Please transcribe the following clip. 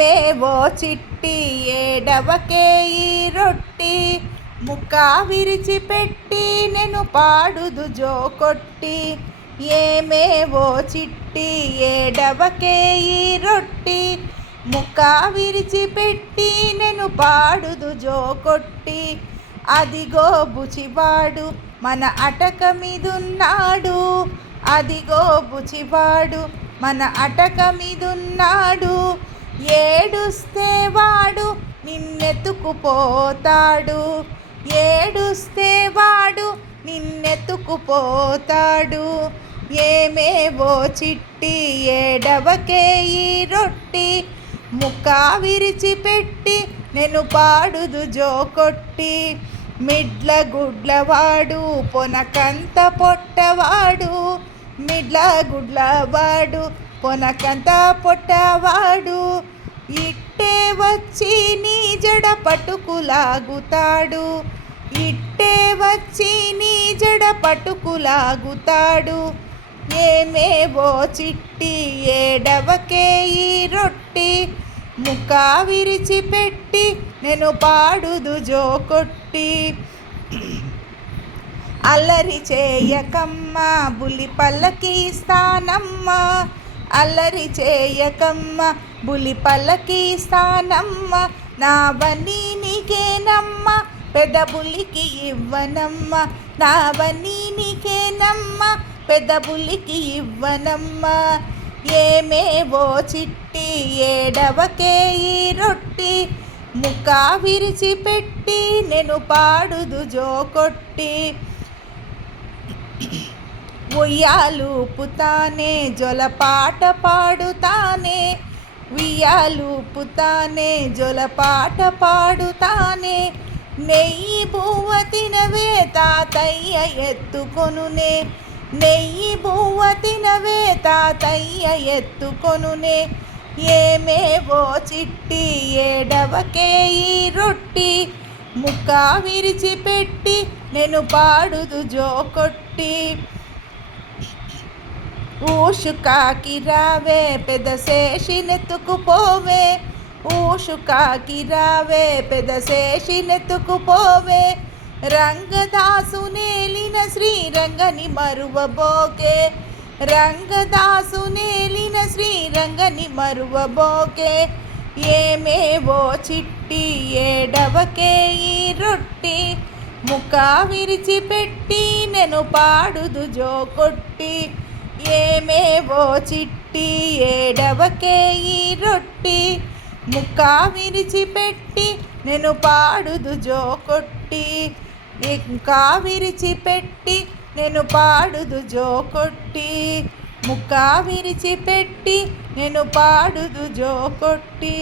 ఏమేవో చిట్టి ఏడవకే ఈ రొట్టి ముక్క విరిచిపెట్టి నేను పాడుదు జో కొట్టి. ఏమేవో చిట్టి ఏడవకే ఈ రొట్టి ముక్క విరిచిపెట్టి నేను పాడుదు జో కొట్టి. అదిగో బుచివాడు మన అటక మీదున్నాడు, అదిగో బుచివాడు మన అటక మీదున్నాడు. ఏడుస్తే వాడు నిన్నెత్తుకుపోతాడు, ఏడుస్తే వాడు నిన్నెత్తుకుపోతాడు. ఏమేవో చిట్టి ఏడవకే ఈ రొట్టి ముక్క విరిచిపెట్టి నేను పాడుదు జో కొట్టి. మిడ్ల గుడ్లవాడు పొనకంత పొట్టవాడు, మిడ్ల గుడ్లవాడు పొనకంత పొట్టవాడు. ఇట్టే వచ్చి నీ జడ పట్టుకులాగుతాడు, ఇట్టే వచ్చి నీ జడ పట్టుకులాగుతాడు. ఏమేవో చిట్టి ఏడవకే ఈ రొట్టి ముక్క విరిచిపెట్టి నేను పాడుదు జో కొట్టి. అల్లరి చేయకమ్మ బులి పల్లకి స్థానమ్మ, అల్లరి చేయకమ్మ బులి పల్లకి స్థానమ్మ. నావన్నీ నీకేనమ్మ పెద్ద బులికి ఇవ్వనమ్మ, నావన్నీ నీకేనమ్మ పెద్ద బులికి ఇవ్వనమ్మ. ఏమేవో చిట్టి ఏడవకే ఈ రొట్టి ముక్క విరిచిపెట్టి నేను పాడుదు జో కొట్టి. ఉయ్యాలూపుతానే జొలపాట పాడుతానే, ఉయ్యాలూపుతానే జొలపాట పాడుతానే. నెయ్యి బువ్వ తినవే తాతయ్య ఎత్తుకొనునే, నెయ్యి బువ్వ తినవే తాతయ్య ఎత్తుకొనునే. ఏమేవో చిట్టి ఏడవకే ఈ రొట్టి ముక్క విరిచిపెట్టి నేను పాడుదు జో కొట్టి. ఊషుకాకి రావే పెద శేషినెత్తుకుపోవే, ఊషుకాకి రావే పెద శేషినెత్తుకుపోవే. రంగదాసు నేలిన శ్రీరంగని మరువబోకే, రంగదాసు నేలిన శ్రీరంగని మరువబోకే. ఏమేవో చిట్టి ఏడవకే ఈ రొట్టి ముక్క విరిచిపెట్టి నేను పాడుదు జో కొట్టి. ఏమేవో చిట్టి ఏడవకే ఈ రొట్టి ముక్క విరిచిపెట్టి నేను పాడుదు జో కొట్టి. ఇంకా విరిచిపెట్టి నేను పాడుదు జో కొట్టి, ముక్క విరిచిపెట్టి నేను పాడుదు జో కొట్టి.